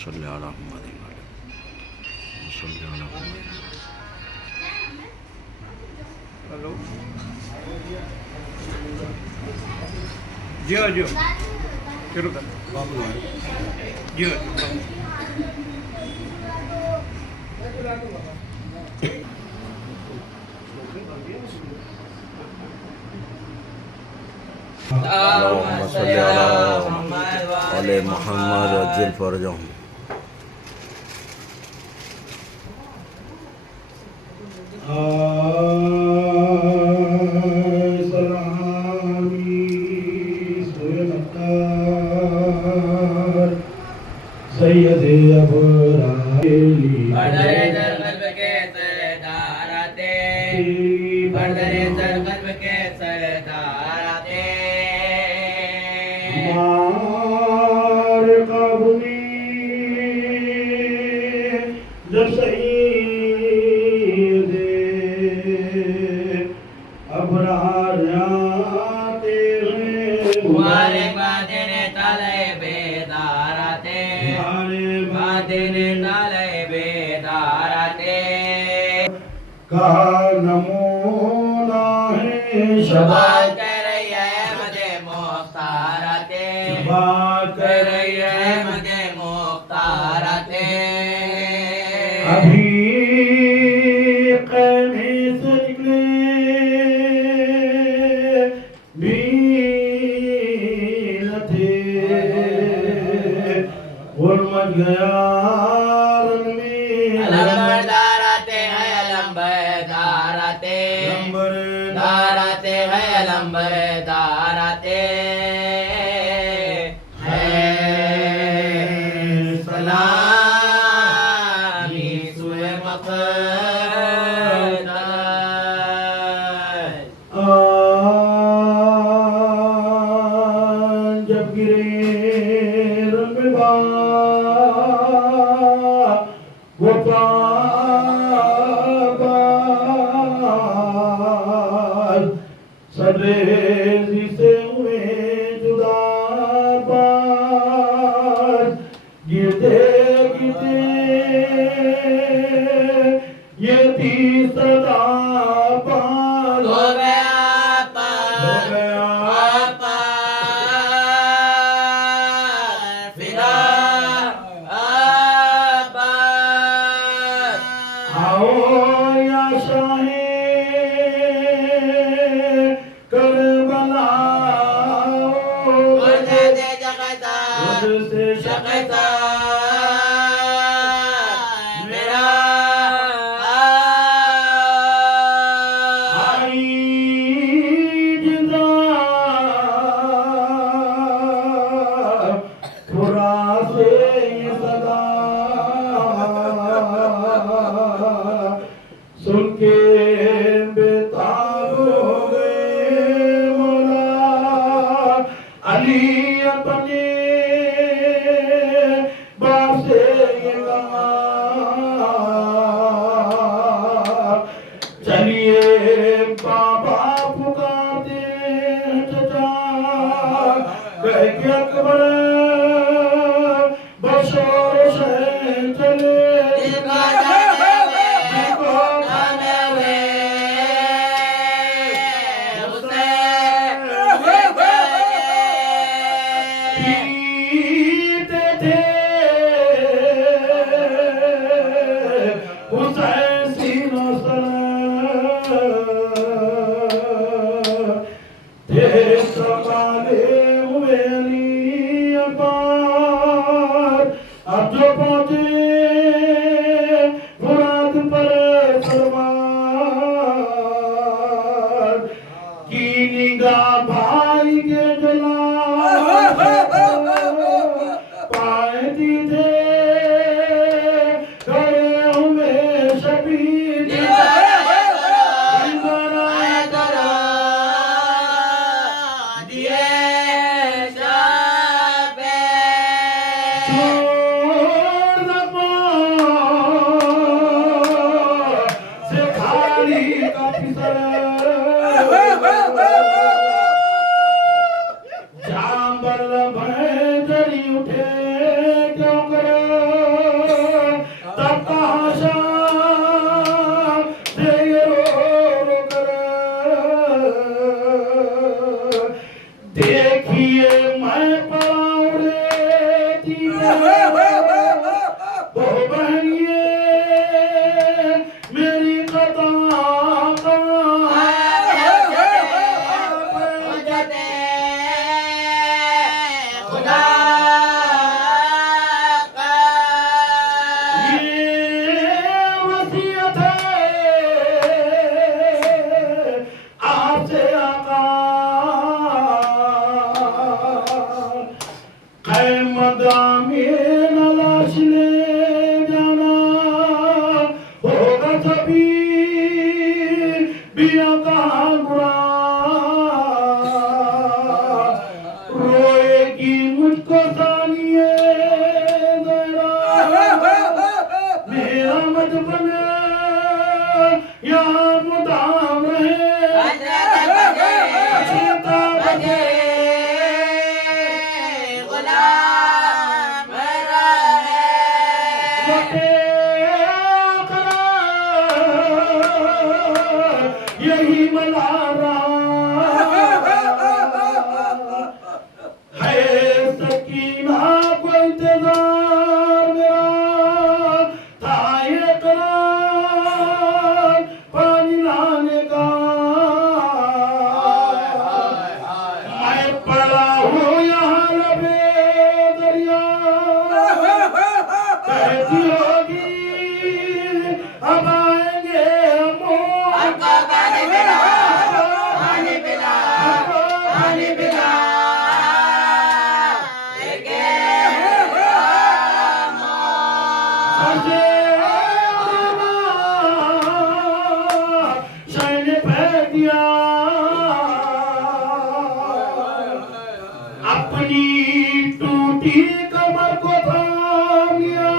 सल्ली अला मुहम्मद सल्ली अला मुहम्मद। हेलो जियो जियो शुरू कर जियो अल्लाहुम्मा सल्ली अला मुहम्मद अज्जिल फरजहम। सैयदे अबराइली बरदरे कल्ब के सरदारते बरदरे कल्ब के सरदारते मार काबुली जो सैयदे अबराते तुम्हारे बादने तले बेदारते बादने तले बेदारते कहा नमूना है शबाद कर रही है मुझे मुख्तारते बात कर रही है मुझे मुख्तारते अभी कहने से निकले भी न थे उलझ गया रंग में अलंबरदारते है अलंबरदारते दारते है अलंबरदारते है सलामी सुए मक़दस जब गिरे रंग वो पास सरेजी से हुए जुदा पास गिरते गिरते ये थी सदा पास हो गया हो पार गया पार फिदा आबाद आओ या शाहे करबला मुझे दे जगता मुझसे जगता मेरा आई जिंदा खुरा से ये सदा सुन के बेताब हो गए मौला अली अपने बाप से ये कहा चलिए बाबा पुकारते हैं चचा कह के अकबर बशोर से चले दिल को जाने हुए उसे पीते थे हुसैन सीनो सर थे संभाले हुए अली अब्बास अब जो पहुंचे मुराद पर सरवार की निगाह भाई के जला पाती थे खड़े हुए शबीर दिए शाबे से खाली काफी सर जाम बल्लभ जरी उठे क्यों करे वो बहनिए मेरी कथा रोएगी मुझको सानिए मेरा मत बने यहाँ मुदाम रहे यही मलारा है सकीना को इंतजार मेरा था ये करार पानी लाने का मैं पड़ा हूँ यहाँ लबे दरिया कहती होगी अब आएंगे अपनी टूटी कमर को थाम लिया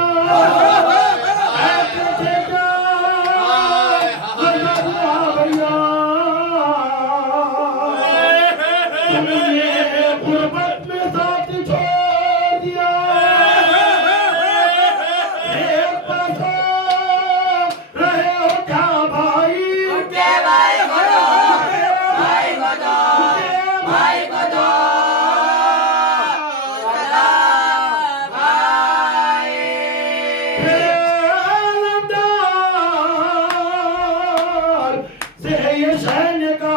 गुर्बत में साथ छोड़ दिया एक पैसा रहे हो क्या भाई से ये सैन्य का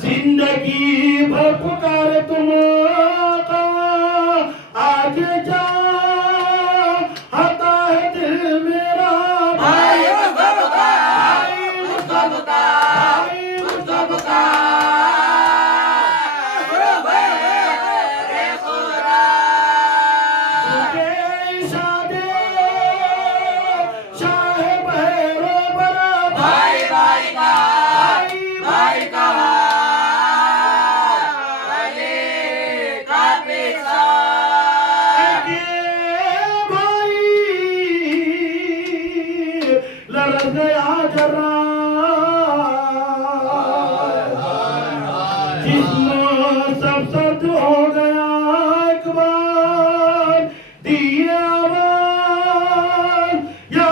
जिंदगी भर पुकारे तुम आज जा आता है दिल मेरा भाई लड़ गया जरा जिसमें सब सच हो गया एक बार दिए आवाज या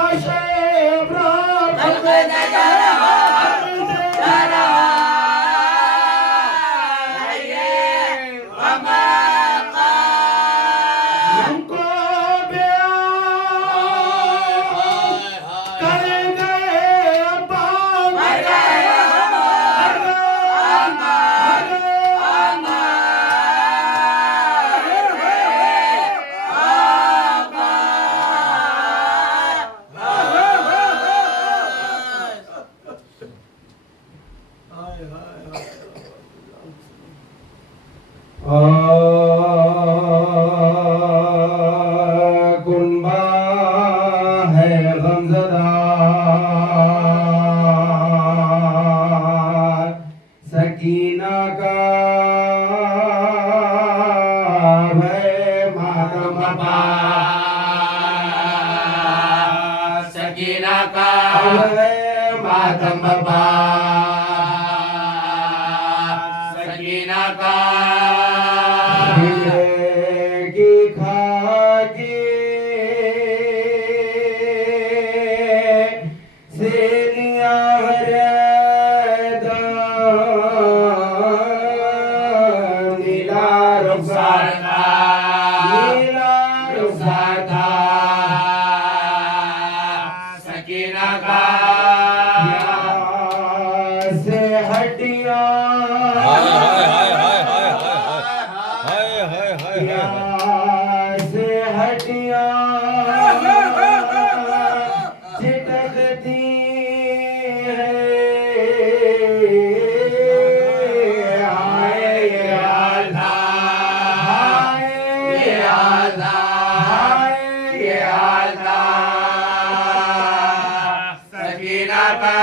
गुनबा है गमज़दा सकीना का है मातम सकीना का है मातम सकीना का की खाकी सेनिया नीला रुखसा वार्ता लीला रुसार्था सकीना का से हटिया से हटिया छिटकती है हाय ये आधा हाय ये आधा हाय ये आधा सकीना का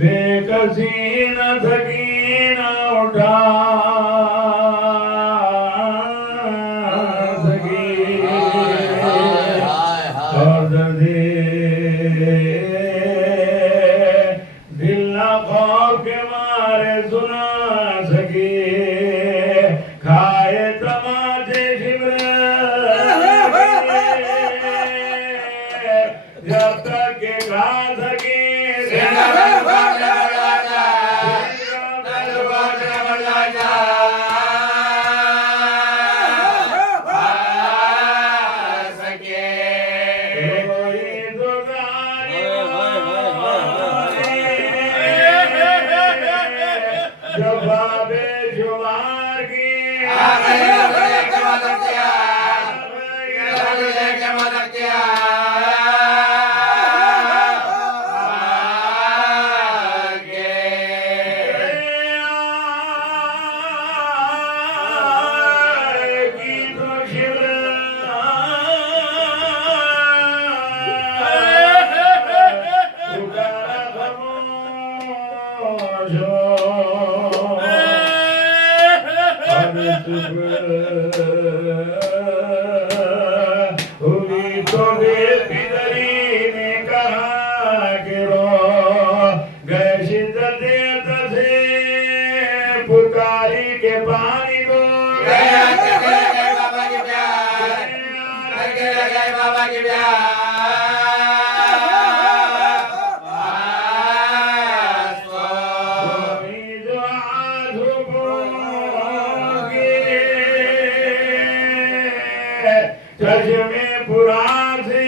बेकसी न थकी न उठा सकी और दर्दे दिल न खौफ के मारे सुना सकी खाए तमाचे जब तक के खा सके जवाबे जुमार की हुई तो बेफिक्री ने कहा कि रो गए शिद्दते तसे पुकारी के पानी दो बाबा के प्यार बाबा के प्यार चश्मे पुरा से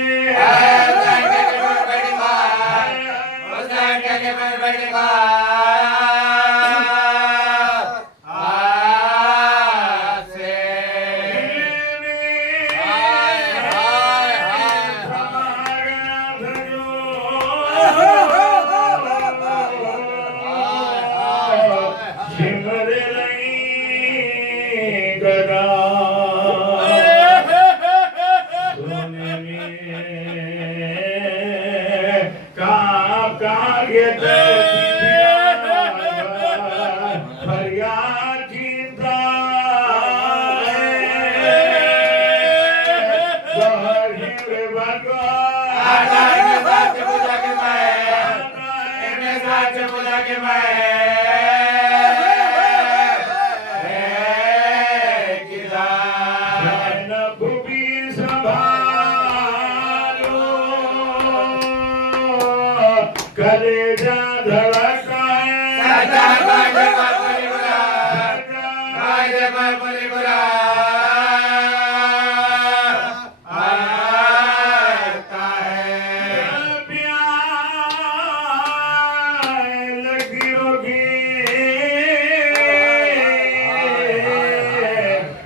कलेजा धड़का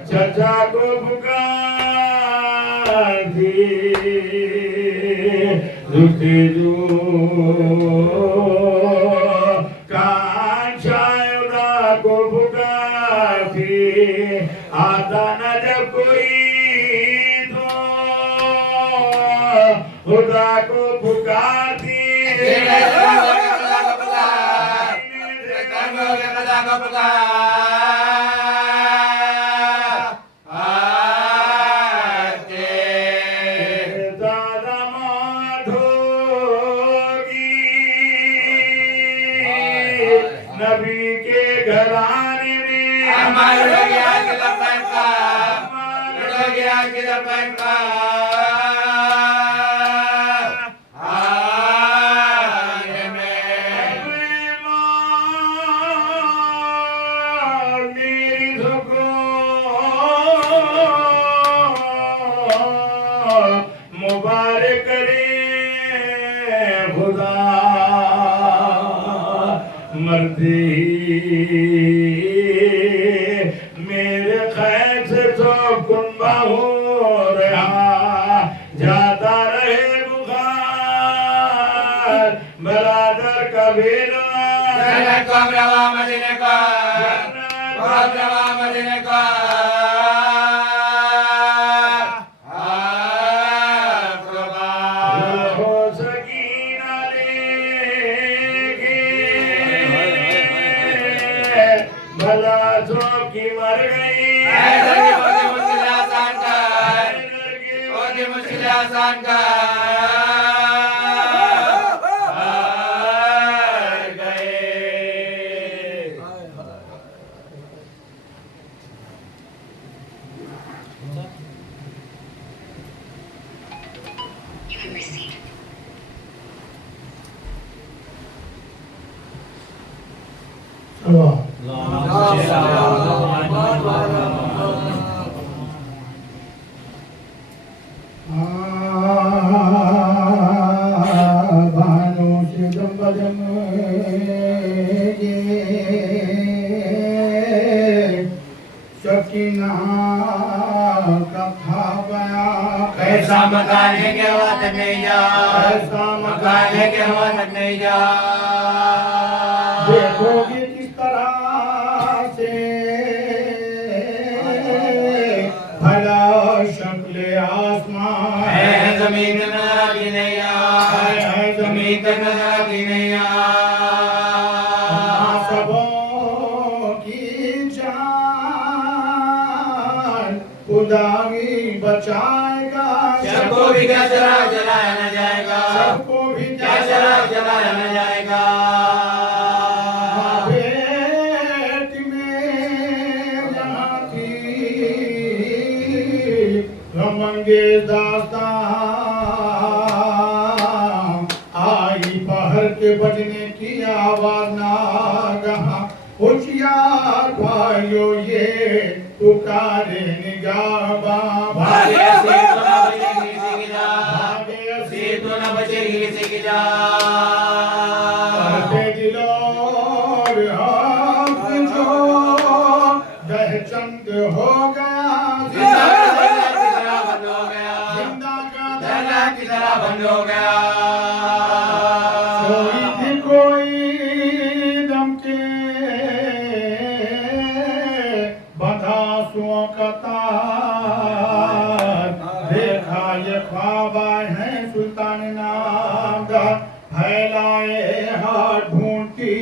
चचा को पुकार दी दुखी को पुकार थी आता न जब कोई तो खुदा को पुकारती दादा माधोगी नबी के घराने में खुदा मर्दी मेरे खैर से तो कुंबा हो रहा जाता रहे बुखार बरादर कबीर मदीने का मदीने का भला जो की मर गई मुश्किल आसान का भानु सिदम बदम सकीना कथा बया कैसा मकाने के वत नहीं जा ऐसा मकाने के वत नहीं जा देखोगे किस तरह से भला शक्ल आसमान है जमीन की नैया है जमीन की नैया सबों की जान खुदा ही बचाएगा सबको भी क्या जलाया न जाएगा सबको भी क्या जलाया न जाएगा पेट में जहाँ थी रमंगे दास्तां आई बाहर के बजने की आवाज ना कहा होशियार भाइयों ये पुकारे निगाहबां भागे से तो न बचेगी किसी की जान भागे से तो न बचेगी किसी की जान करते दिलोर हाथ जो दहचंद हो गया जिंदा का दर्द की तरह बंद हो गया कोई दम के बंधा सुओं का तार देखा ये ख्वाब आए हैं सुल्तान नामदार फैलाए हाथ ढूंढती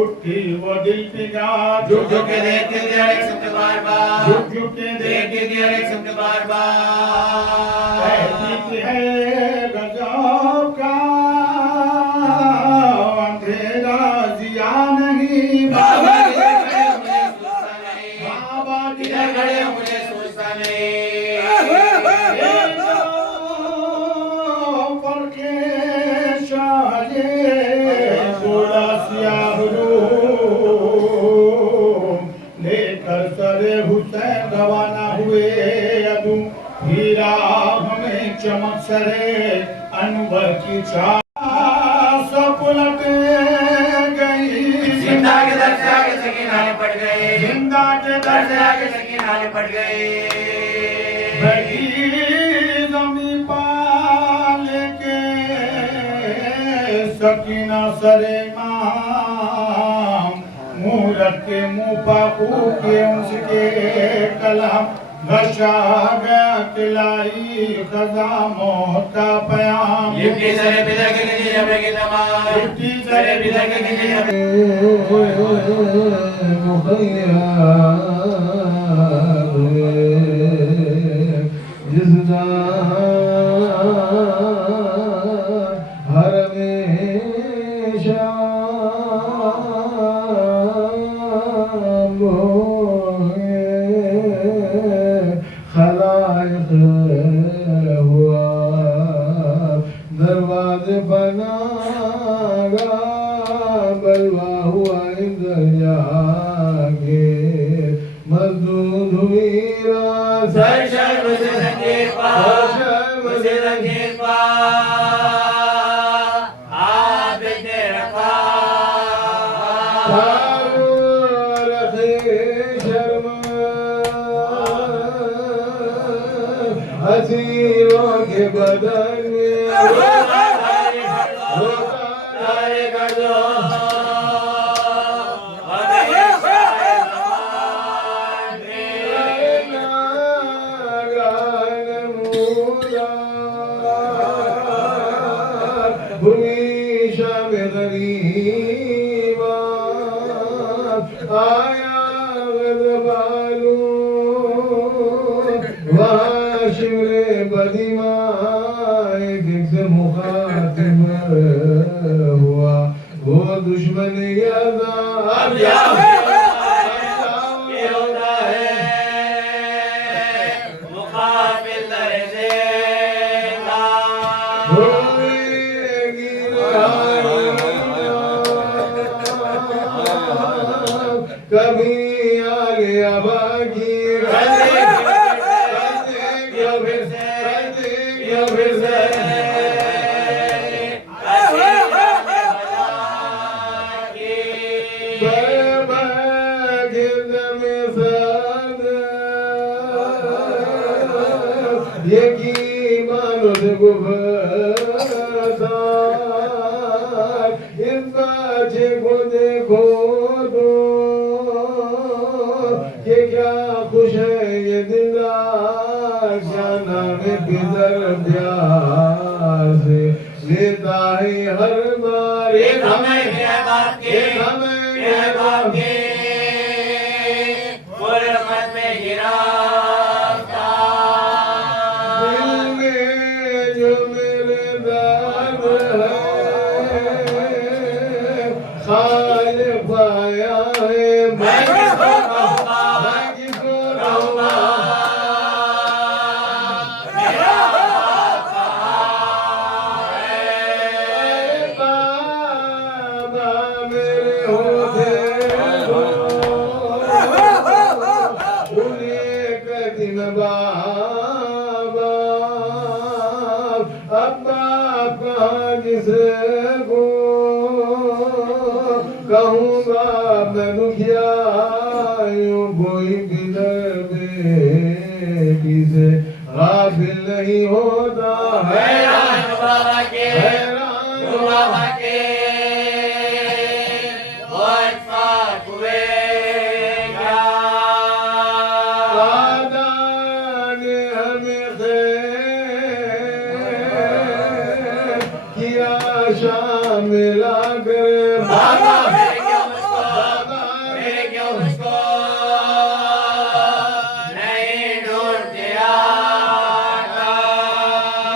उठी वो दिल पिघार झुक झुक के देखते थे एक शब्द बार बार झुक झुक के देखते थे एक शब्द बार बार कहती है गजब का अंधेरा जिया नहीं बाबा बाबा किधर खड़े हो मुझे सोचता नहीं पर के शाहे थोड़ा सियाह रूम लेकर सरे हुसैन रवाना हुए अदू हीरा हमें चमक सरे अनवर की चाह सब उलट गई जिंदा के दर से आगे सकीनाने पड़ गए जिंदा के दर से आगे सकीनाने पड़ गए बड़ी जमी पाल के सकीना सरे माम मूरत के मुंह पापू के उसके कलाम घसा गया किलाई खजा मौत का पयाम लिपटी सरे बिदर के गिनी जबे की तमाम लिपटी सरे बिदर के गिनी जबे जिसदा हर हमेशा खलाइक हुआ दरवाजे बनागा बलवा हुआ दरिया के मजदूर हुई सर शर मुझे रंगे पा मुझे रंगे पा के बदन में तारे कर दो आया गज़बालू वहाँ शिमरे बदीमाए जिससे मुखातिब हुआ वो दुश्मन यज़ा अब ये होता है मुकाबिल दर्देगा कभी आले अबागी इस बाजे को देखो तो कि क्या खुश है ये दिलदार क्या नाम किधर प्यार से लेता है हर बार एक हमें है बाप के पूरे रमत में गिरफ्ता दिल में जो मेरे दर्द है खालिक पाया है मैं किसको रहूंगा बाबा मेरे होते उन्हें कदम बाबा अब्बा कहाँ जिसको कहूँगा मैं दुखिया यूं कोई किधर बेटी से गाफिल नहीं होता हैरान बाबा के हैरान बाबा के बहुत साथ हुए क्या वादा ने हमें खैर किया शामिल आकर बाबा मेरे क्यों मुझको नहीं ढूंढते आता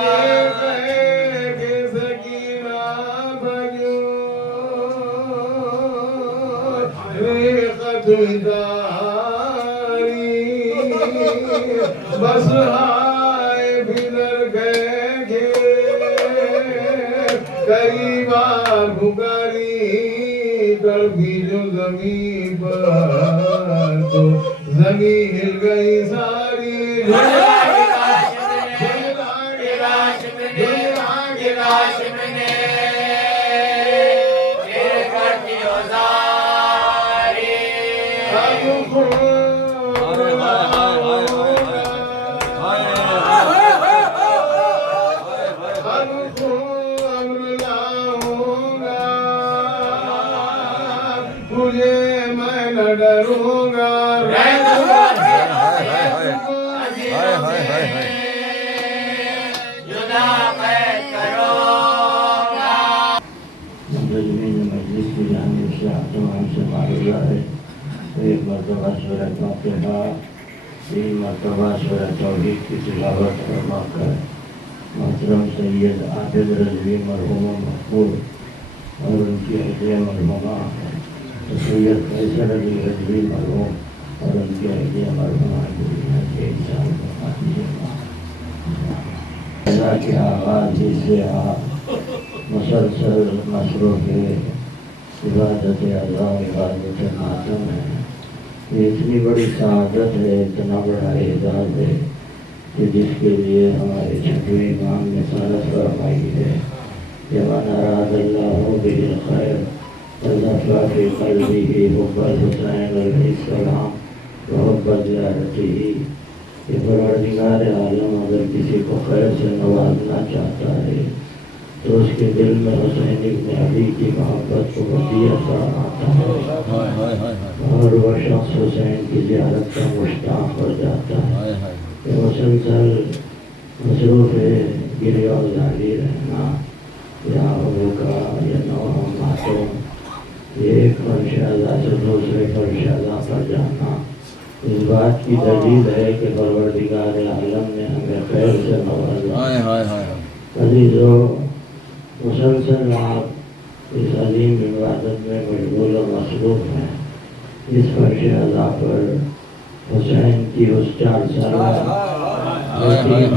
ये कहे कि सकीना भजो रेखत दारी बस हाय बिदर गए कई बार पुकारी तड़पी जो जमीन पर तो जमीन हिल गई सारी तुझे मैं न डरूंगा जुदा मैं करूंगा ज़मीन मजलिस की जानिब से तमाम से मालूम है तो एक मरतबा सूरह के बाद 3 मरतबा सूरह तौहीद की तिलावत फरमा कर मोहतरम सैयद आबिद रज़वी मरहूम मकबूल और उनकी अहलिया मरहूमा सैयद फैसल अली रज़वी मरहूम और उनकी अहलिया मरहूमा दुनिया के इंसान के आगाज़ से मुसलसल मसरूफ़ इबादत अज़ा इबादत मातम है। ये इतनी बड़ी सआदत है, इतना बड़ा एजाज़ है कि जिसके लिए हमारे छठवें इमाम ने सारस फरमाई है यमन अरादल्लाहु बिल खैर तज़फ़ा फ़ी क़ल्बिही हुब्बल हुसैन अलैहिस्सलाम व हुब्ब ज़ियारतिही कि परवरदिगार आलम अगर किसी को खैर से नवाजना चाहता है तो उसके दिल में हुसैन इब्न अली की मोहब्बत को वसी असर आता है और वह शख्स हुसैन की ज़ियारत का मुश्ताक हो जाता है। ये मुसलसल मसरूफ़ गिरिया जारी रहना या होगा या नौ मातों एक फरशादा से दूसरे फरशादा पर जाना इस बात की दलील है कि परवरदिगार आलम ने हमें खैर से नवाजा। अजीज़ों, मुसलसल आप इस अजीम इबादत में मशगूल और मसरूफ़ हैं। इस फरशादा पर हुसैन की उस 4 साल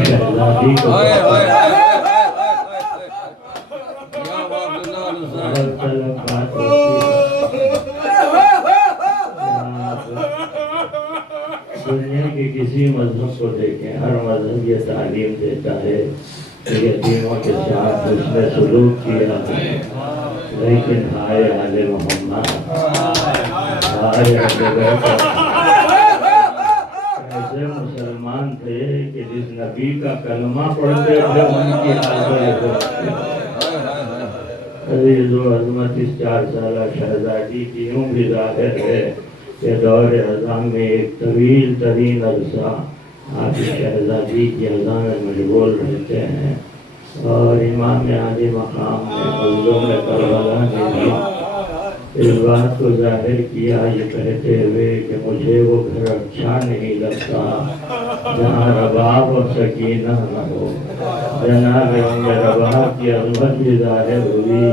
शहजादी को दुनिया के किसी मजहब को देखें, हर मजहब ये तालीम देता है कि यतीमों के साथ उसने सलूक किया है। लेकिन हाय आले मोहम्मद, हाय ऐसे मुसलमान थे कि जिस नबी का कलमा पढ़ते थे उनकी अजमत इस 4 साल शहजादी की यूं भी जाहिर है कि दौर अज़ा में एक तवील तरीन अरसा आप शहजादी की अज़ा में मशगूल रहते हैं। और इमाम आली मकाम ने मज़लूम करबला ने भी इस बात को जाहिर किया ये कहते हुए कि मुझे वो घर अच्छा नहीं लगता जहाँ रबाब और सकीना न हो। जनाब रबाब की अज़मत भी जाहिर हुई।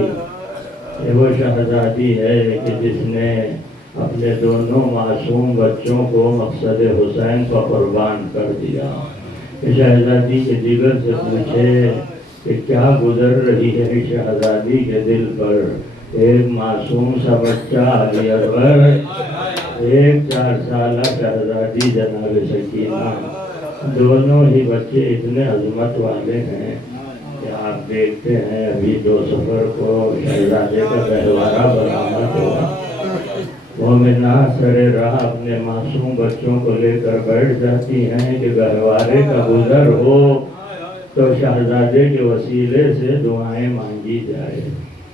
ये वो शहजादी है कि जिसने अपने दोनों मासूम बच्चों को मकसद हुसैन पर कुर्बान कर दिया। शहजादी के जिगर से पूछे कि क्या गुजर रही है शहजादी के दिल पर। एक मासूम सा बच्चा अली अकबर, एक 4 साल शहजादी जनाब सकीना, दोनों ही बच्चे इतने अजमत वाले हैं कि आप देखते हैं अभी 2 सफ़र को शहजादे का गहवारा बरामद हुआ। मोमिना सरे राह अपने मासूम बच्चों को लेकर बैठ जाती हैं कि गहवारे का गुजर हो तो शहजादे के वसीले से दुआएं मांगी जाए।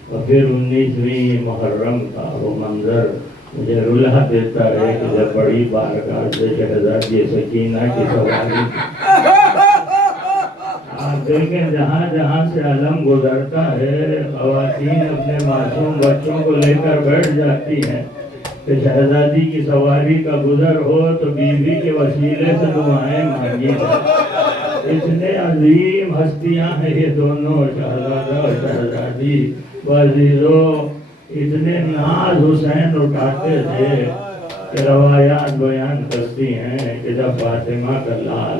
और फिर 19वीं मुहर्रम का वो मंजर मुझे रुला देता है कि जब बड़ी बारगाह से शहजादी सकीना की सवारी आप देखें जहाँ जहाँ से अलम गुजरता है ख़वातीन अपने मासूम बच्चों को लेकर बैठ जाती हैं कि शहजादी की सवारी का गुजर हो तो बीवी के वसीले से दुआएं मांगी जाए। इतने अजीम हस्तियां हैं ये दोनों शहजादा और शहजादी। वज़ीरों इतने नाज हुसैन उठाते थे कि रवायात बयान करती हैं कि जब फातिमा का लाल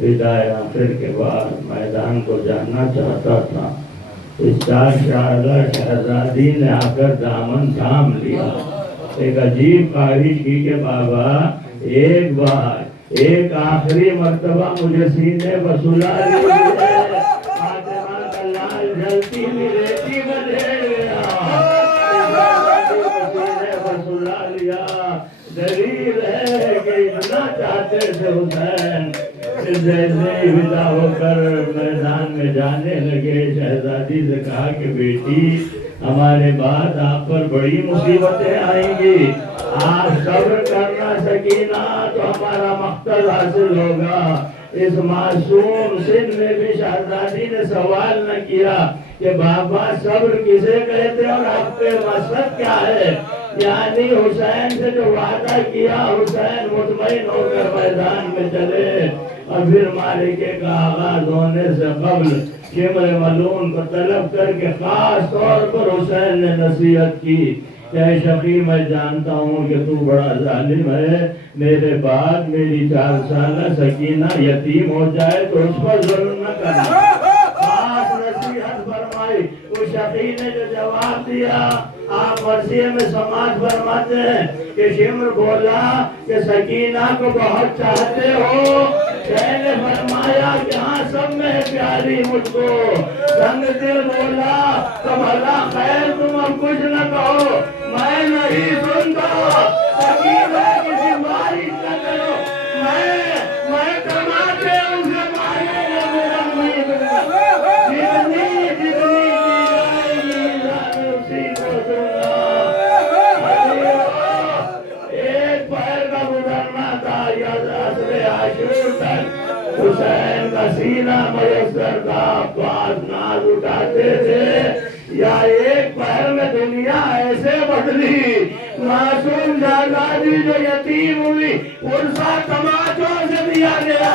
विदाई आखिर के बाद मैदान को जाना चाहता था, इस 4 साल शहजादी ने आकर दामन थाम लिया। एक अजीब ख्वाहिश की कि बाबा एक बार एक आखिरी मर्तबा मुझे सीने पर सुला लीजिए। फातिमा का लाल जलती हुई रेती में लेट गया, सीने पर सुला लिया। दलील है कि इतना चाहते थे हुसैन। जैसे ही विदा होकर मैदान में जाने लगे शहजादी से कहा कि बेटी हमारे बाद आप पर बड़ी मुसीबतें आएंगी, आप सब्र करना सकीना तो हमारा मकसद हासिल होगा। इस मासूम सिन में भी शहजादी ने सवाल न किया कि बाबा सब्र किसे कहते और आपके मकसद क्या है। यानी हुसैन से जो वादा किया हुसैन मुतमईन होकर मैदान में चले। और फिर मालिके का आगाज होने से कबल शिमर मलून को तलब करके खास तौर पर हुसैन ने नसीहत की कि शफी मैं जानता हूँ कि तू बड़ा जालिम है, मेरे बाद मेरी 4 साल सकीना यतीम हो जाए तो उस पर जुल्म न करना। खास नसीहत फरमाई। उस शफी ने जो जवाब दिया आप मसीह में समाज फरमाते हैं कि शिमर बोला कि सकीना को बहुत चाहते हो। पहले फरमाया कि हाँ सब में प्यारी मुझको। संग दिल बोला तो भला खैर तुम अब कुछ न कहो, मैं नहीं सुनता। सकीना किसी बारिश न करो, मैं मिली। मासूम शहजादी जो यतीम हुई उर्सा तमाचों से दिया गया।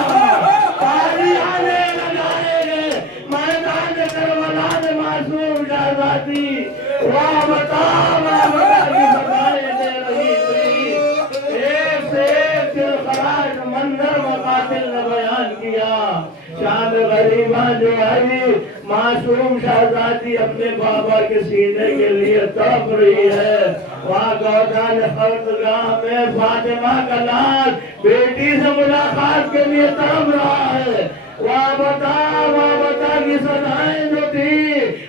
तालियां लगाए गए मैदान करबला में मासूम शहजादी वाह बता की बताए दे रही थी। एक से एक दिलखराश मंजर मुकातिल ने बयान किया। शान गरीबा जो है मासूम शहजादी अपने बाबा के सीने के लिए तड़प रही है। वहाँ गौदान खर्दगाह में फातिमा का लाल बेटी से मुलाकात के लिए तड़प रहा है। वहाँ बता की सदाएं जो थी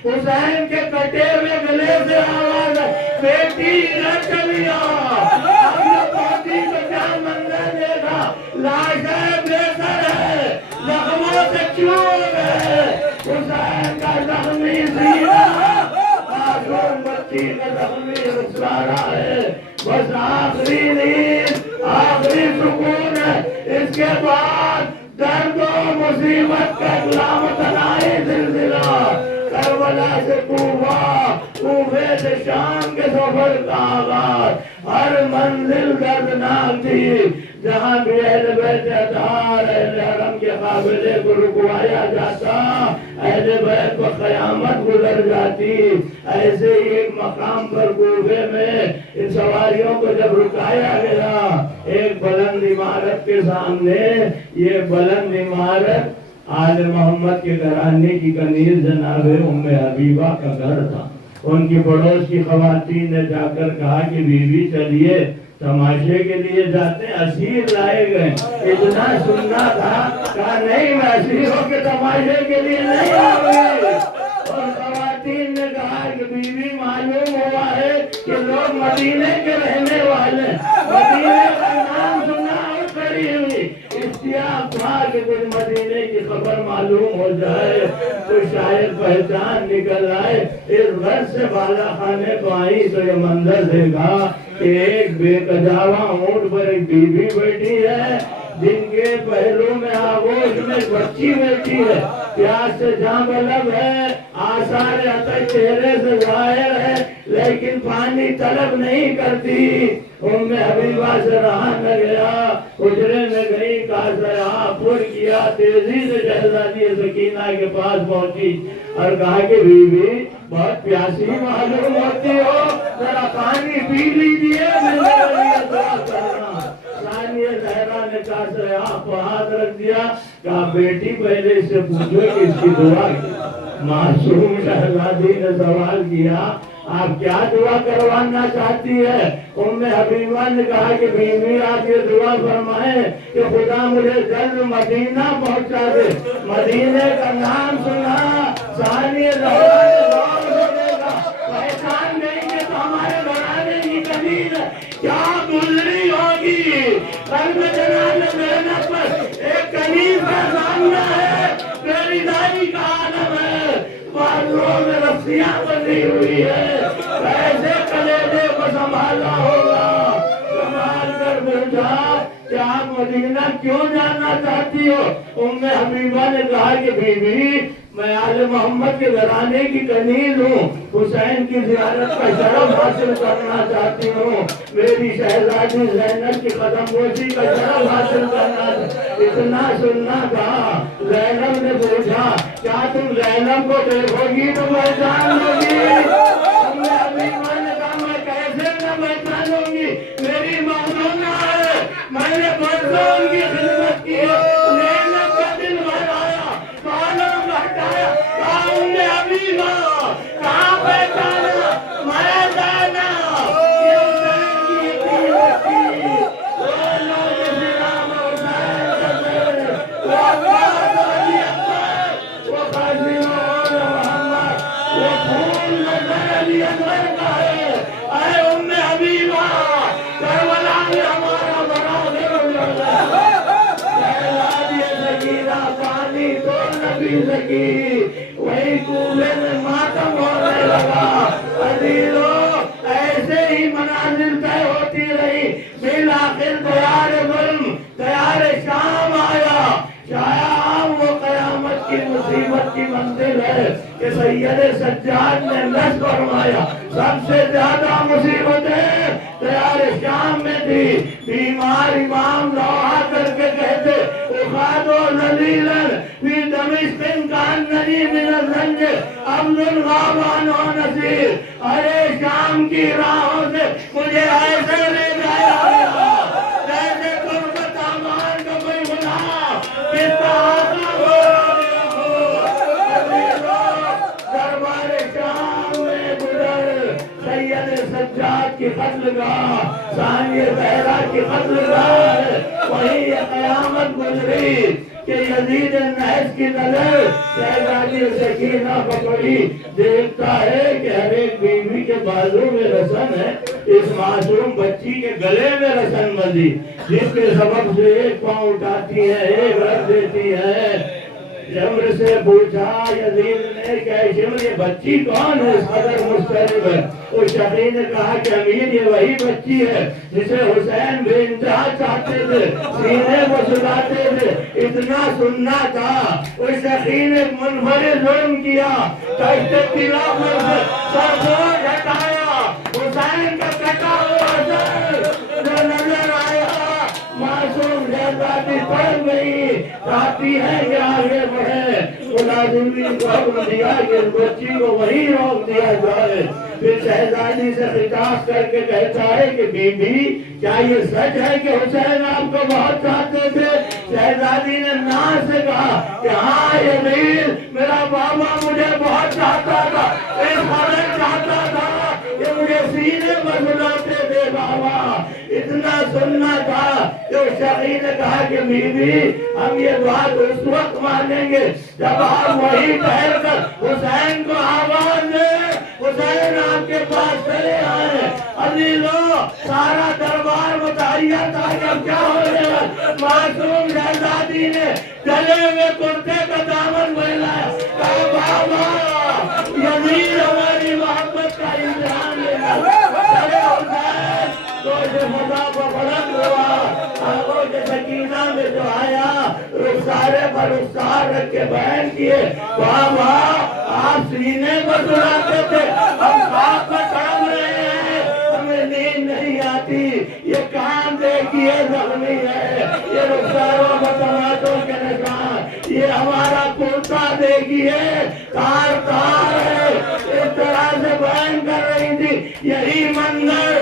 हुसैन के कटे हुए गले से आवाज बेटी न चलिया। हमने पोती को क्या मंजर देखा, लाशें बेसर है, जख्मों से चूर है। हुसैन का जख्मी सीना मासूम बच्ची का जख्मी रुखसारा है। बस आखिरी नींद आखिरी सुकून है। इसके बाद दर्द और मुसीबत का लामतनाई सिलसिला करबला से कूफा, कूफे से शाम के सफर का आगाज। हर मंजिल दर्दनाक थी। जहाँ भी अहले बैत अतार अहले हरम के काबिले को रुकवाया जाता, अहले बैत को क़यामत गुजर जाती। ऐसे ही एक मकाम पर कूफे में इन सवारियों को जब रुकाया गया, एक बुलंद इमारत के सामने, ये बुलंद इमारत आले मोहम्मद के घराने की कनीज जनाब उम्मे हबीबा का घर था। उनकी पड़ोस की खवातीन ने जाकर कहा कि बीवी चलिए तमाशे के लिए जाते, असीर लाए गए। इतना सुनना था, कहा नहीं मैं असीरों के तमाशे के लिए नहीं आऊंगी। और खवातीन ने कहा कि बीवी मालूम हुआ है कि लोग मदीने के रहने वाले, मदीने का नाम सुना और खड़ी हुई इख्तियार था कि कुछ मदीने की खबर मालूम हो जाए तो शायद पहचान निकल आए। इस घर से बाला खाने को आई तो ये मंजर देखा कि एक बेकजावा ऊंट पर एक बीवी बैठी है, जिनके पहलू में आगोश में बच्ची बैठी है। प्यास से जाम अलग है, आसार अतः चेहरे से जाहिर है, लेकिन पानी तलब नहीं करती। उम्मे हबीबा से रहा न गया, उजरे में गई, कासर किया, तेजी से शहजादी सकीना के पास पहुंची और कहा कि बीवी बहुत प्यासी मालूम होती हो, जरा पानी पी लीजिए, ने कासर को हाथ रख दिया। कहा बेटी पहले इससे पूछो कि इसकी दुआ। मासूम शहजादी ने सवाल किया आप क्या दुआ करवाना चाहती है? उम्मे हबीबा ने कहा कि बीवी आप ये दुआ फरमाए कि खुदा मुझे जल्द मदीना पहुंचा दे। मदीने का नाम सुना सानिया पहचान देंगे तो हमारे घराने की कनीज क्या गुजरी होगी। कल में जनाब मेहनत पर एक कनीज का सामना है, मेरी दाई का आलम है, बाजुओं में रस्सियां बंधी हुई है, कैसे कलेजे को संभालना होगा। संभाल कर पूछा कि आप मदीना क्यों जाना चाहती हो? उम्मे हबीबा ने कहा कि बीवी मैं आले मोहम्मद के घराने की कनीज हूँ, हुसैन की ज़ियारत का शरफ हासिल करना चाहती हूँ, मेरी शहजादी ज़ैनब की कदमबोसी का शरफ हासिल करना। इतना सुनना था। ज़ैनब ने पूछा क्या तुम ज़ैनब को देखोगी तो पहचान लोगी? उम्मे हबीबा ने कहा मैं कैसे न पहचानूंगी, मेरी मौजूदा है, मैंने बरसों उनकी खिदमत की है, मेहनत का दिन भर आया, बालों को हटाया, कहा उम्मे हबीबा कहाँ पहचाना? मैं जाना ये हुसैन की यतीम बच्ची, वो लोग इस्लाम हुसैन करते, वो अब्बास अली अकबर, वो कासिम और मोहम्मद, वो फूल नजर अली अकबर का है। अरे उम्मे हबीबा करबला में हमारा बड़ा पानी तो न पी सकी, वही कूबे में मातम होने लगा। अजीजों ऐसे ही मनाजिल तय होती रही, फिर आखिर तैयार जुल्म तैयार शाम आया। शायद वो कयामत की मुसीबत की मंजिल है कि कि सैयद सज्जाद ने नस फरमाया सबसे ज्यादा मुसीबतें तैयार शाम में थी। बीमार इमाम लोहा करके कहते उखादो जलीलन फी दमिश्क कान ननी मिनल रंज अब्दुल गाबान हो नसीर। अरे शाम की राहों से मुझे ऐसे ले जाया जैसे गुरबत आमान का कोई गुनाह दरबार शाम में गुजर सैयद सज्जाद की कत्लगाह सानिय ज़हरा की कत्लगाह वही क़यामत गुजरी कि यजीद नहस की नजर शहजादी सकीना पकड़ी देखता है कि हर एक बीवी के बाजू में रसन है। इस मासूम बच्ची के गले में रसन बंधी जिसके सबब से एक पाँव उठाती है एक रख देती है। शिमर से पूछा यजीद ने क्या शिमर ये बच्ची कौन है इस कदर मुस्तरिब है। उस शकी ने कहा कि अमीर ये वही बच्ची है जिसे हुसैन बेइंतहा चाहते थे सीने को सुलाते थे इतना सुनना था। उस शकी ने मुनफरिद जुर्म किया तख्ते खिलाफत से सरबोझ हटाया हुसैन का कटा हुआ सर जो नजर आया मासूम शहजादी पड़ गई चाहती है कि आगे बढ़े। मुलाजिमी को हुक्म दिया कि इस बच्ची को वहीं रोक दिया जाए। फिर शहजादी से खिताब करके कहता है कि बीबी क्या ये सच है कि हुसैन आपको बहुत चाहते थे। शहजादी ने ना से कहा कि हाँ यजीद मेरा बाबा मुझे बहुत चाहता था इस कदर चाहता था कि मुझे सीने पर बुलाते थे बाबा इतना सुनना था। जो शकी ने कहा कि बीबी हम ये बात उस वक्त मानेंगे जब आप वही ठहर कर हुसैन को आवाज दे हुसैन आपके पास चले आए। अभी लो सारा दरबार मुतहैया था कि अब क्या हो गया। मासूम शहजादी ने गले में कुर्ते का दामन फैलाया कहा बाबा यजीद हमारी मोहब्बत का इम्तिहान लेगा। सकीना में जो आया रुखसारे पर रुखसार रख के बयान किए बाबा आप सीने पर सुनाते थे हम खाक पर काम रहे हैं हमें नींद नहीं आती। ये कान देखिए जख्मी है ये रुखसारों पर टमाटों के निशान ये हमारा कुर्ता देखिए तार तार है। इस तरह से बयान कर रही थी। यही मंजर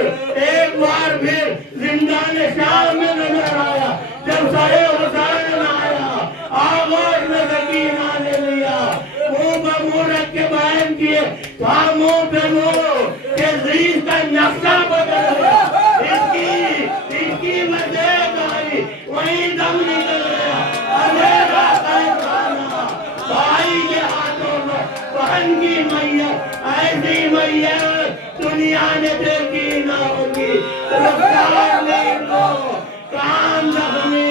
एक बार फिर जिंदान शाम में नजर आया जब सारे हुसैन आया आवाज में सकीना ने लिया मुंह पर मुंह रख के बयान किए था मुंह पे मुंह के जीज का नक्शा बदल गया इसकी वजह आई वही दम निकल गया। अंधेरा खाना भाई के हाथों में बहन की मैयत ऐसी मैयत दुनिया ने देखी ना होगी। कान जख्मी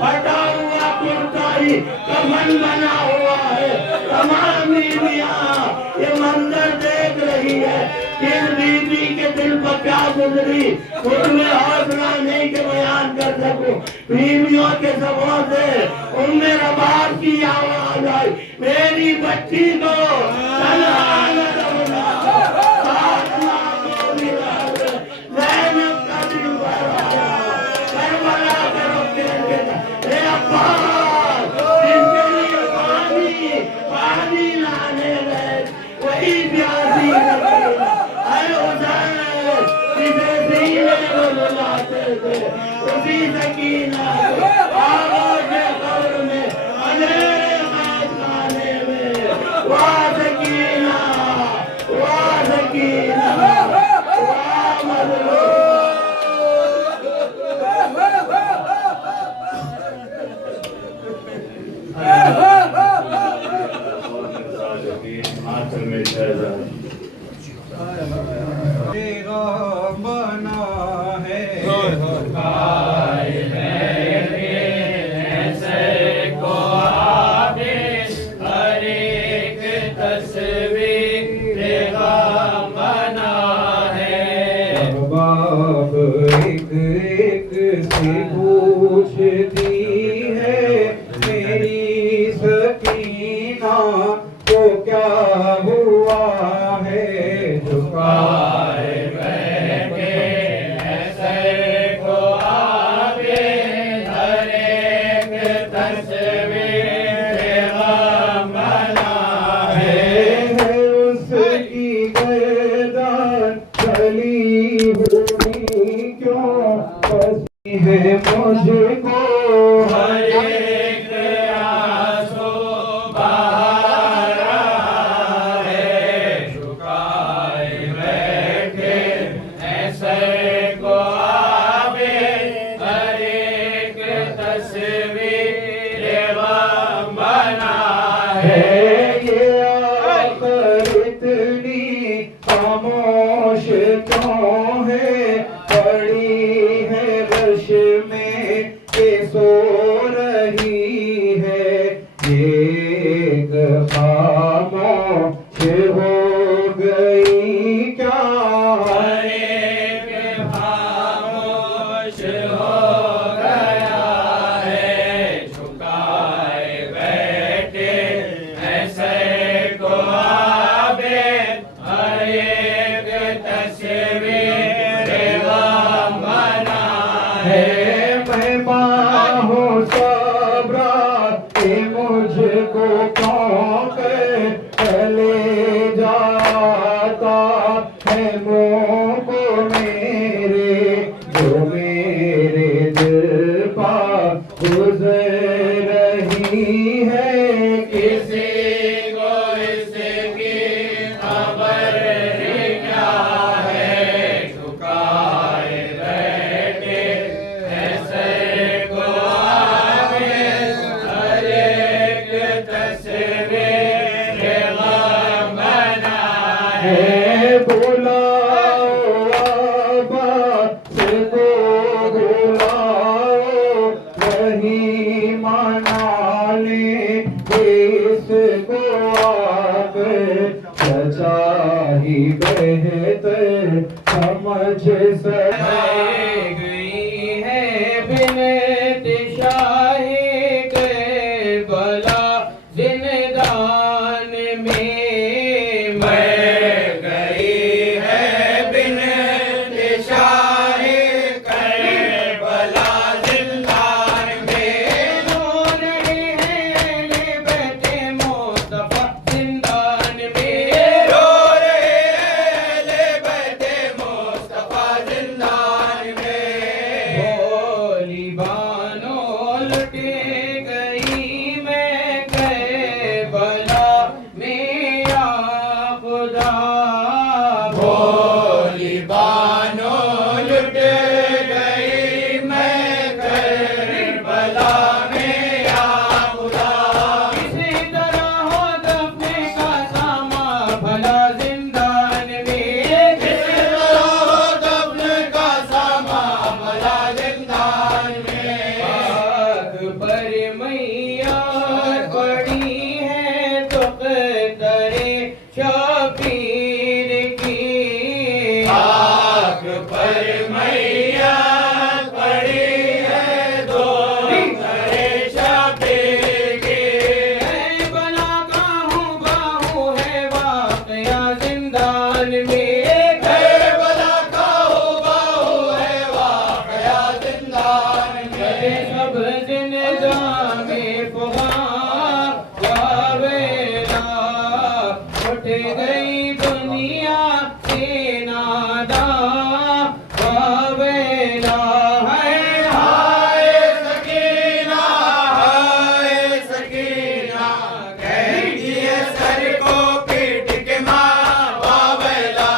फटा हुआ कुर्ता ही कफन बना हुआ है। तमाम बीवियां ये मंजर देख रही है किस बीबी के दिल पर क्या गुजरी उसमें हौसला नहीं के बयान कर सकूं। बीवियों के सबों से उम्मे रबाब की आवाज आई मेरी बच्ची को सकीना आवाज़ कब्र में अंधेरे खाने में वाह सकीना वाह मजलूम। बना है झुकाए बैठे सर को आगे हर एक तस्वीर गम बना है उसकी गर्दन चली हुई क्यों बसी है मुझको हर एक आंसू बहा रहा है झुकाए बैठे ऐसे को आवे हर एक तस्वीर गम बना है ये आखिर इतनी खामोश क्यों है पड़ी है रश में के सो रही है एक खामोश हो गई क्या हर एक खामोश हो गया है झुकाए बैठे ऐसे को आवे हर एक तस्वीर गम बना है मैं बाहों सबरा के मुझको कौन ले जाता है मुँह को मेरे जो मेरे दिल पर गुजर रही है किसी को इसकी खबर क्या है झुकाए बैठे ऐसे को आवे हर एक तस्वीर गम बना है बुलाओ अब्बास को बुलाओ वही मना ले इसको आप सचा ही बेहतर समझ गई है बिन शाही के बला जिंदान में मैं गई है बिन शाही के बला जिंदान में रो रहे हैं बैठे मुस्तफा जिंदान में रो रहे हैं बैठे मुस्तफा जिंदान में भोली बानो लुटे गई मैं गए बला मेरा खुदा भोली बानो लुट गई मैं गए बला मेरा खुदा किसी तरह हो दफने का सामा भला जिंदान में किसी तरह हो दफने का सामा भला जिंदान में आग पर मैया पड़ी है तो करे शबीर की आग पर मैया पड़ी है तो करे शबीर की बना बाहू है वाकया जिंदान में बला बाहू है वाकया जिंदान में सब जिंदा में फुहार वावेला उठ गई दुनिया से नादा वावेला है हाय सकीना कह दिए सर को पीट के माँ वावेला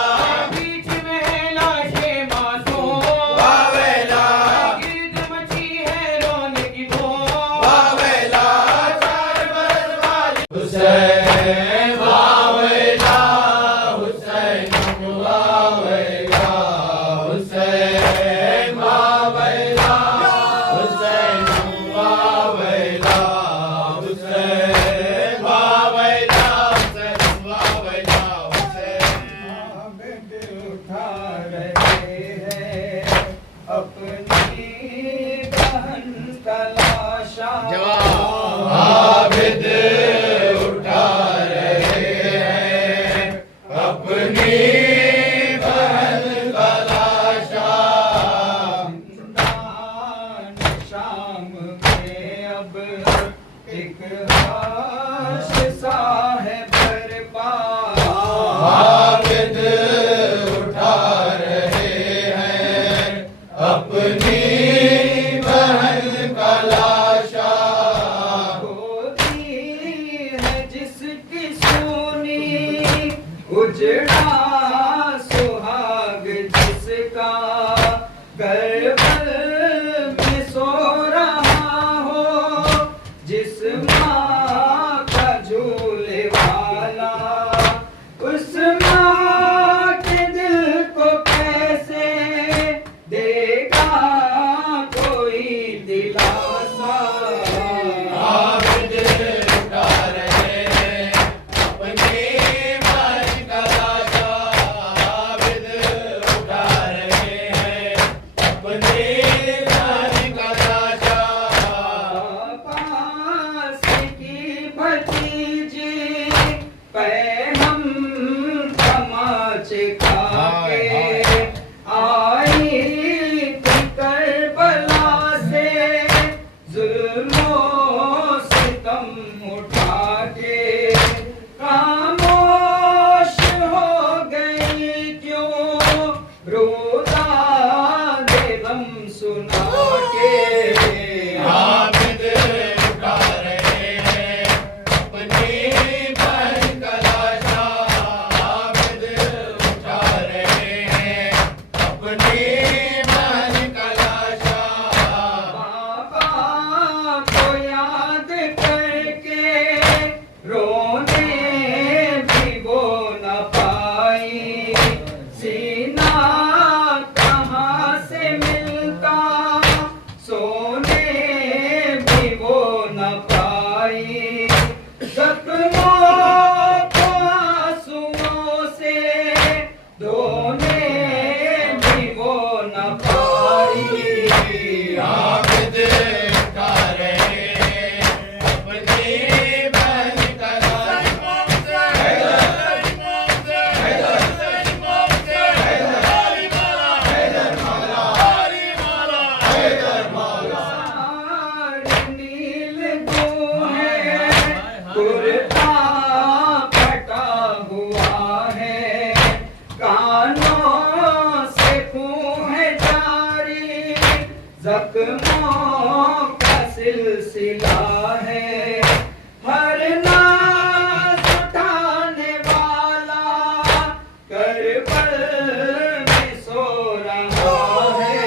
सुहाग जिसका करबल में सो रहा हो, जिस माँ का झूले वाला उस माँ के दिल को कैसे देगा कोई दिलासा। पास की भतीजी पे हम तमाचे खाके आई थी करबला से, जुल्मों सितम उठा के खामोश हो गई क्यों, रोता दे गम सुना के। बाबा को याद करके रोने भी वो न पाई, सीना कहाँ से मिलता सोने भी वो न पाई, जख्मों को आंसुओं से धोने भी वो न पाई। नील है कुर्ता फटा हुआ है, कानों से खून है जारी, जख्मों का सिलसिला है, हर नाज उठाने वाला करबल में सो रहा है।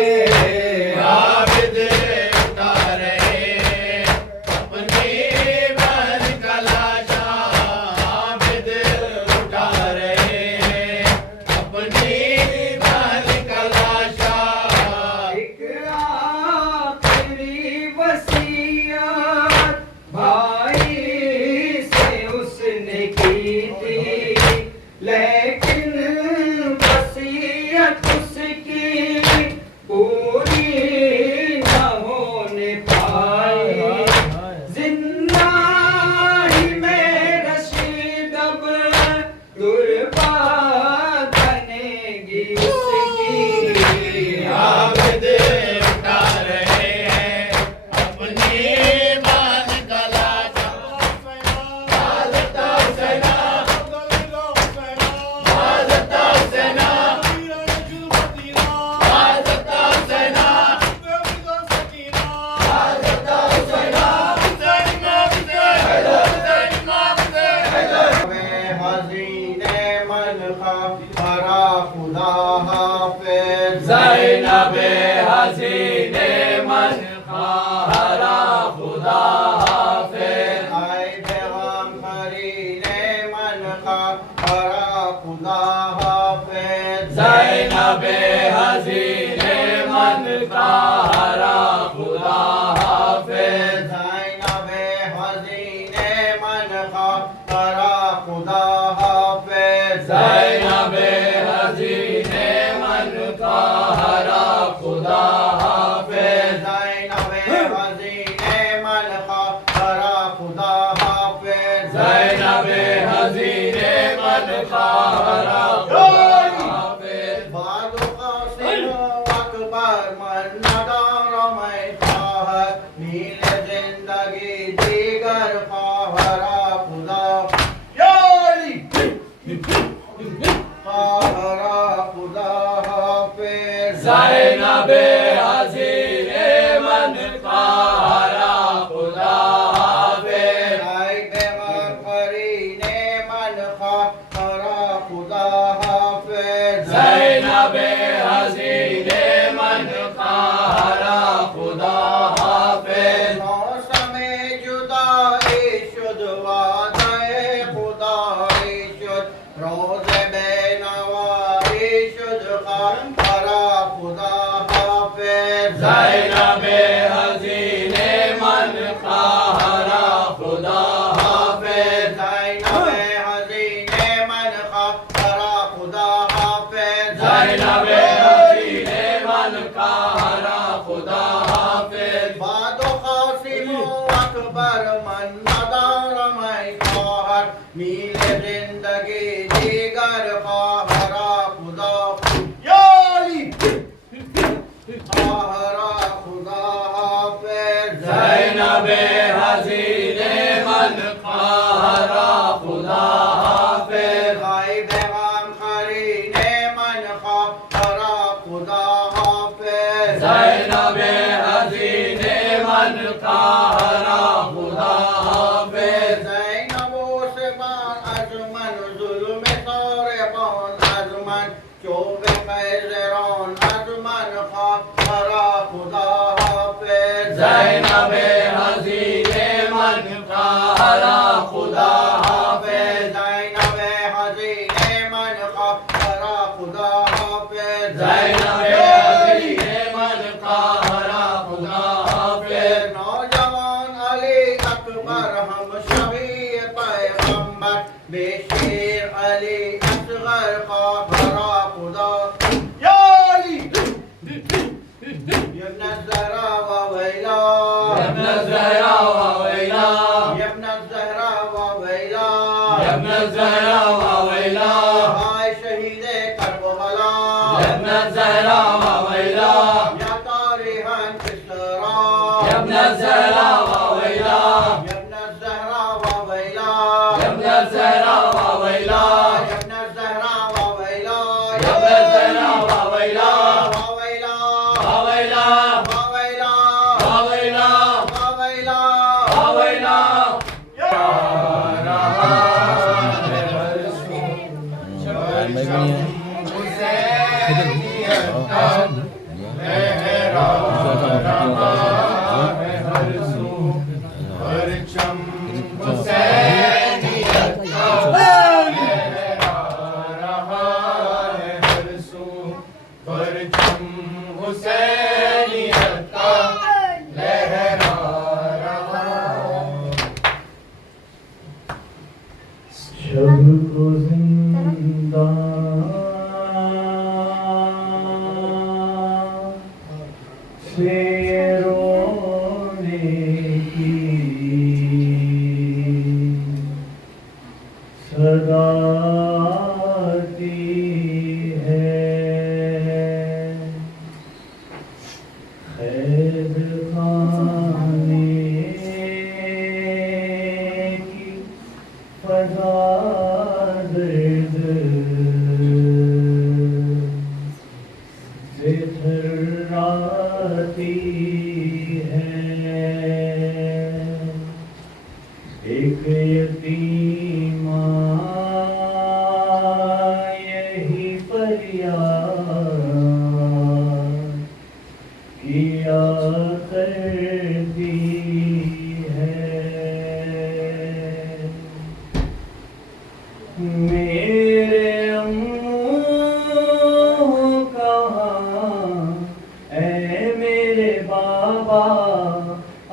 एक आखिरी वसीयत भाई से उसने की थी, लेकिन वसीयत उसकी पूरी न होने पाई, जिंदा ही में रशीद अब गुर्बत बनेगी उसकी। हसीने मन का हरा खुदा हाफिज। ज़ैनबे हसीने मन का हरा खुदा हाफिज। आए पैगाम खरीने मन का हरा खुदा हाफिज। ज़ैनबे हसीने मन का हरा खुदा हाफिज। ज़ैनबे हसीने मन का हरा खुदा हाफिज। ज़ैनबे हसीने मन का हरा खुदा हाफिज। ज़ैनबे हसीने मन का हरा खुदा हाफिज। ज़ैनबे हसीने मन का हरा खुदा हाफिज। बादो कासिम अकबर मन नदार मैं ख्वाहत, नील जिंदगी दीगर ख्वाहरा खुदा ख्वाहरा खुदा हाफिज। ज़ैनबे हसीने मन का हरा खुदा हाफिज। आए पैगाम खरीने मन का हरा खुदा हरा खुदा हाफिज। ज़ैनबे हसीने मन का हरा खुदा हाफिज। ज़ैनबे हसीने मन का हरा खुदा हाफिज। ज़ैनबे हसीने मन का हरा खुदा हाफिज। बादो कासिम अकबर मन नदार मैं ख्वाहर मीले जिंदगी दीगर का हरा खुदा याली हरा खुदा हाफिज। ज़ैनबे हसीने मन का हरा खुदा हाफिज। गायब गम खरीने मन का हरा खुदा हाफिज। ज़ैनबे हसीने मन का हरा खुदा हाफिज। ज़ैनबो से बान अजमन जुल्म सारे बान अजमन चोबे कैज़रान अजमन का हरा खुदा हाफिज। ज़ैनबे हसीने मन का हरा खुदा हाफिज। ज़ैनबे हसीने मन का हरा खुदा हाफिज। ज़ैनबे हसीने मन का हरा खुदा हाफिज। नौजवान अली अकबर हम शबी पैगंबर बेशीर अली असगर का हरा खुदा याली यब्न ज़हरा व वैला यब्न ज़हरा व वैला यब्न ज़हरा व वैला यब्न ज़हरा व वैला हाय शहीदे करबला यब्न ज़हरा व वैला या तारिहन किसरा यब्न ज़हरा व वैला यब्न ज़हरा व वैला यब्न ज़हरा व वैला यब्न ज़हरा व वैला यब्न ज़हरा व वैला व वैला व वैला व वैला व वैला व वैला व वैला शब को जिंदा से रोने की सदा आती है। खैर खाने की फजा दर्द से थर्राती है। एक यतीमा यही फरियाद किया करती है। मेरे अम्मू कहाँ ऐ मेरे बाबा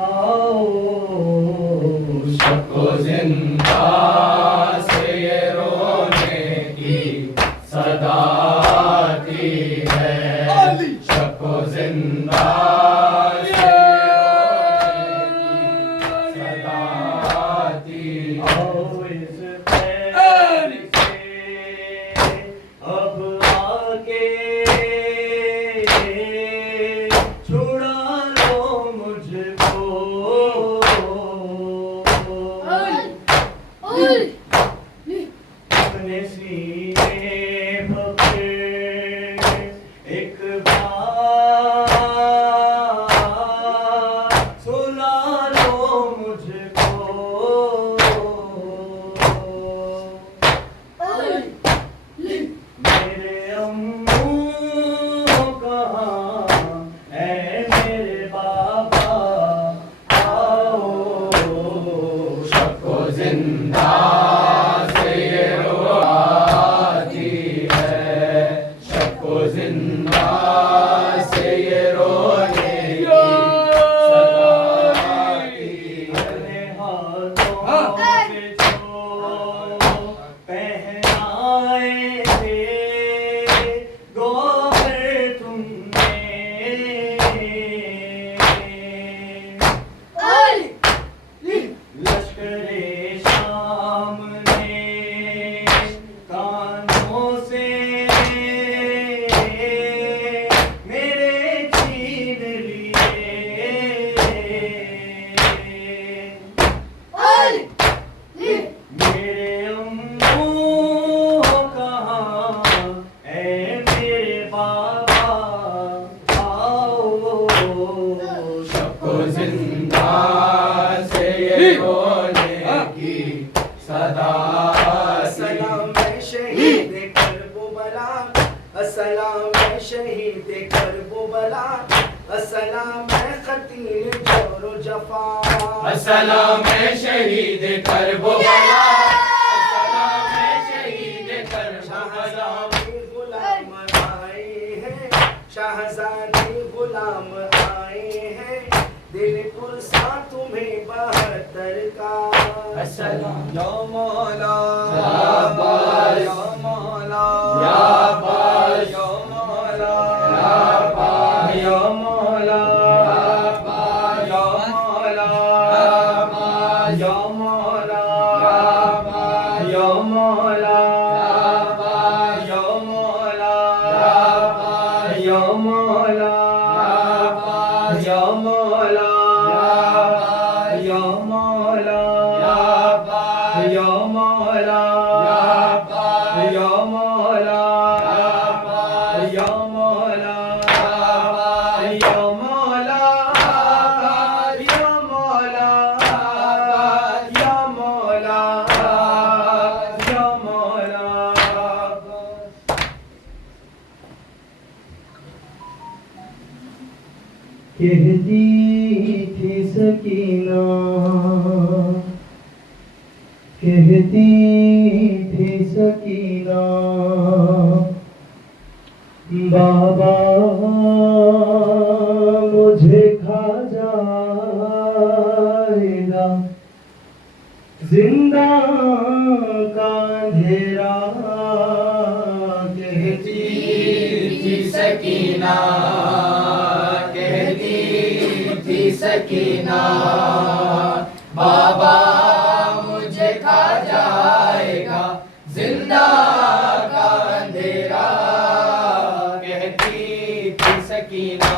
आओ शको जिंदा से ये रोने की सदा आती है। शको जिंदा से रोने की सदा आती है। आओ इस पैर से अब आके छुड़ा लो मुझको। अपने सीने पर एक बार अस्सलाम शहीद करबला, अस्सलाम खतील जोरो जफा, अस्सलाम शहीद करबला, अस्सलाम शहीद करबला। गुलाम आए हैं, शाहजादी गुलाम आए हैं, दिल पुरसा तुम्हें 72 का। अस्सलाम या मौला या अब्बास, या मौला या अब्बास, या मौला या अब्बास, या मौला या मौला या मौला या मौला या मौला या मौला या मौला या मौला या मौला या मौला या मौला या मौला या मौला या मौला या मौला। कहती थी सकीना, कहती थी सकीना, बाबा मुझे खा जाएगा, जिंदा का अंधेरा। कहती थी सकीना, कहती थी सकीना, बाबा मुझे खा जाएगा, जिंदा का अंधेरा। कहती थी सकीना,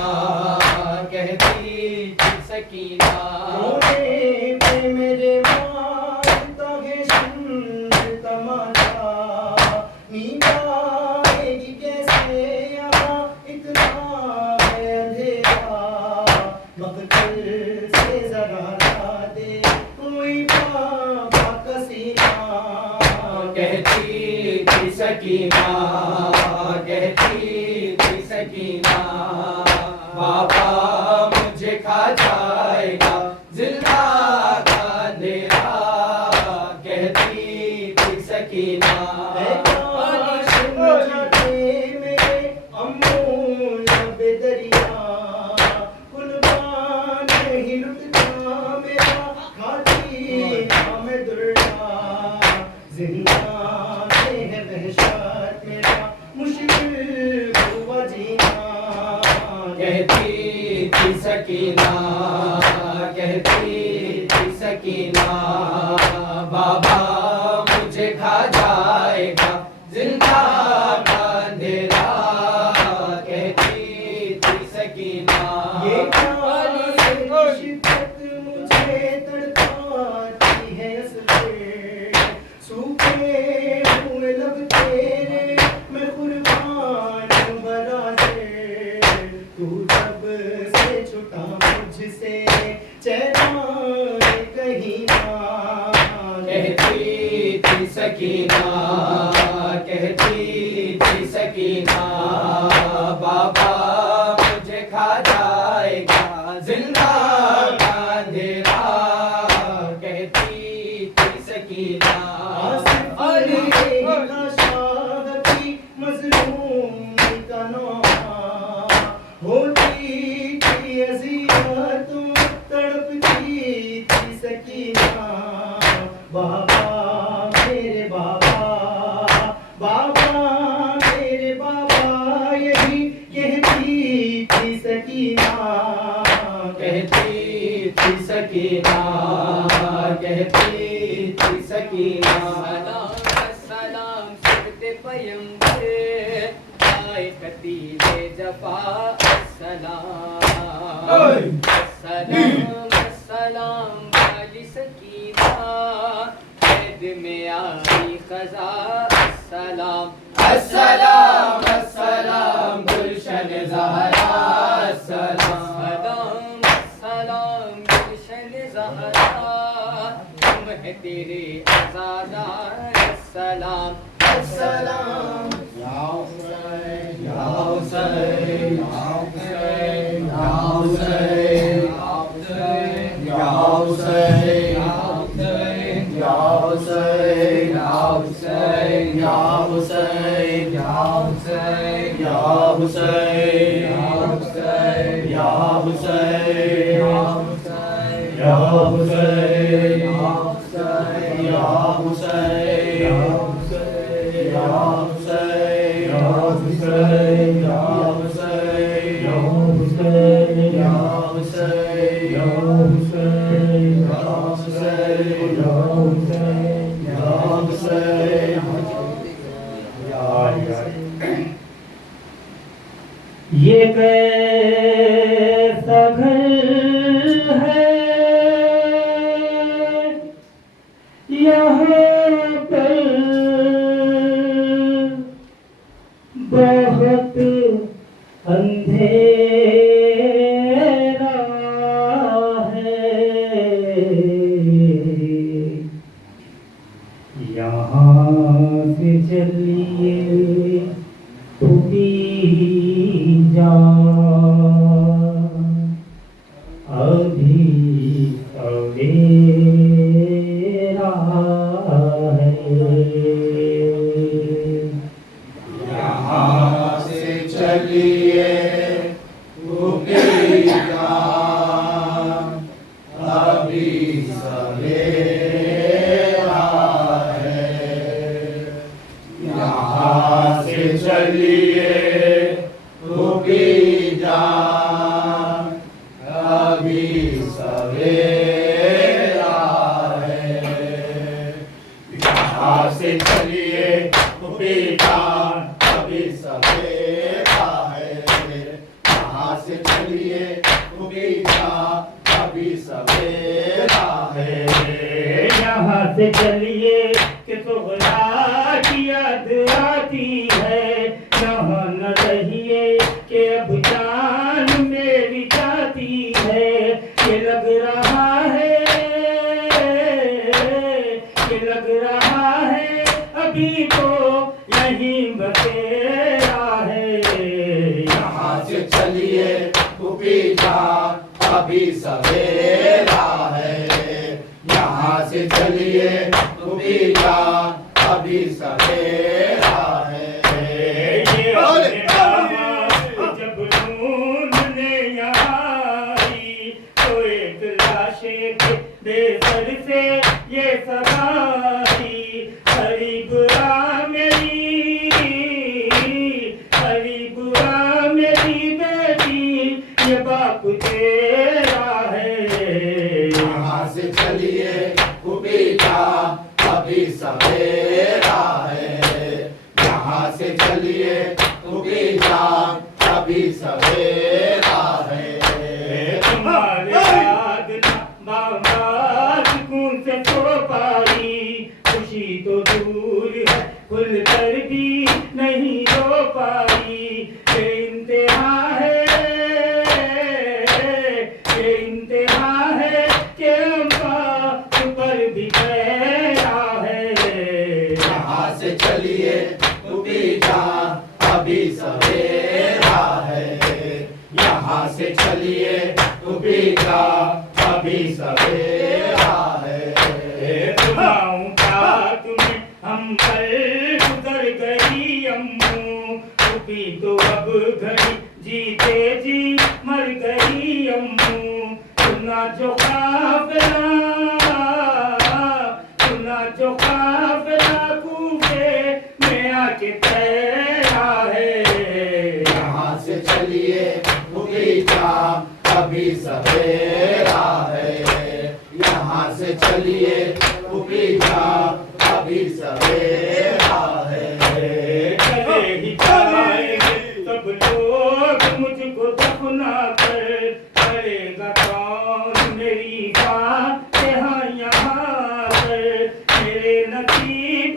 कहती थी सकीना, रोने पे मेरे मारता है शंद तमाचा, नींद आएगी कैसे यहाँ इतना है अंधेरा, मकतल से जरा ला दे कोई बाबा का सीना। कहती थी सकीना, कहती थी सकीना, बाबा मुझे खा जाएगा, जिंदा का अंधेरा। कहती थी सकीना, कहती थी सकीना, कहती थी सकीना, बाबा मुझे खा जाएगा, जिंदा का अंधेरा। कहती थी सकीना, ये शिद्दत मुझे तड़पाती है असर, सूखे हुए लब तेरे मैं कुर्बान बराबर, तू जब से छुटा मुझसे चैन कहीं ना। कहती थी सकीना, कहती थी सकीना, बाबा मुझे खा जाएगा, जिंदा का अंधेरा। कहती थी सकीना, मजलूम का नौहा होती थी अज़ियत, तड़पती थी सकीना। बाबा मेरे बाबा, बाबा मेरे बाबा, यही कहती थी सकीना। कहती थी सकीना, कहती थी सकीना, सलाम सुरते पयंबर आए कतीले जफा, सलाम सलाम सलाम वाली सकीना, कैद में आई खजा, सलाम अस्सलाम अस्सलाम गुलशन ज़हरा, अस्सलाम सलाम गुलशन ज़हरा, तुम है तेरे आज़ादार, सलाम अस्सलाम। ये कैसा घर है यहाँ पर बहुत अंधेरा है, यहाँ से चलिए जा अभी सवेरा है, यहाँ से चलिए अभी सवेरा है, यहाँ से चलिए अभी सवेरा है, यहाँ से चलिए बेटा अभी सवेरा है, यहाँ से चलिए बेटा अभी सवेरा है, यहाँ से चलिए कि सोहरा की याद आती है, यहाँ न रहिए कि अब जान मेरी जाती है, ये लग रहा है अभी तो यहीं बसेरा है, यहाँ से चलिए बेटा अभी सवेरा है, यहाँ से चलिए बेटा अभी सवेरा है, जब नून ने यहाँ आई तो एक लाशे के बेसर से ये सगाई, हरी बुरा मेरी बेटी ये बाप तेरा है, यहाँ से चलिए बेटा अभी सवेरा है, यहाँ से चलिए बेटा अभी सवेरा है, तुम्हारे याद बाबा सुकून से सो पाई, खुशी तो दूर है खुल कर भी नहीं रो पाई, ये इम्तिहान है कि अम्मा पर भी गया है, यहाँ से चलिए बेटा अभी सवेरा है, यहाँ से चलिए बेटा अभी सवेरा है, सुनाऊं क्या तुम्हें हम पर गुजर गई अम्मू, भी तो अब घड़ी जीते जी मर गई अम्मू, सुना जो काफिला कूफे में आके तेरा है, यहाँ से चलिए बेटा अभी सवेरा है, यहाँ से चलिए बेटा अभी सवेरा है, चले ही जाएंगे सब लोग मुझको दफना कर, करेगा कौन मेरी फातिहा यहाँ पर, मेरे नसीब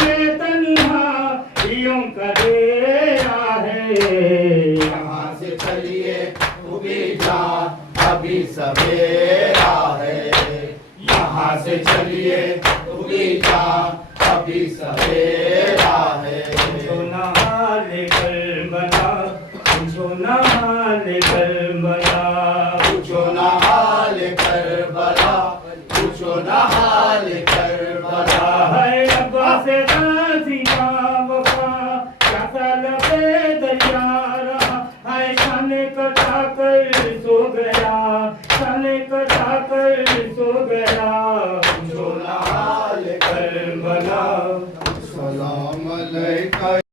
में तन्हाइयों का डेरा है, यहाँ से चलिए बेटा अभी सवेरा है, यहाँ से चलिए बेटा अभी सवेरा है, तैयारा है, सन कटा कर सो गया, सन कटा कर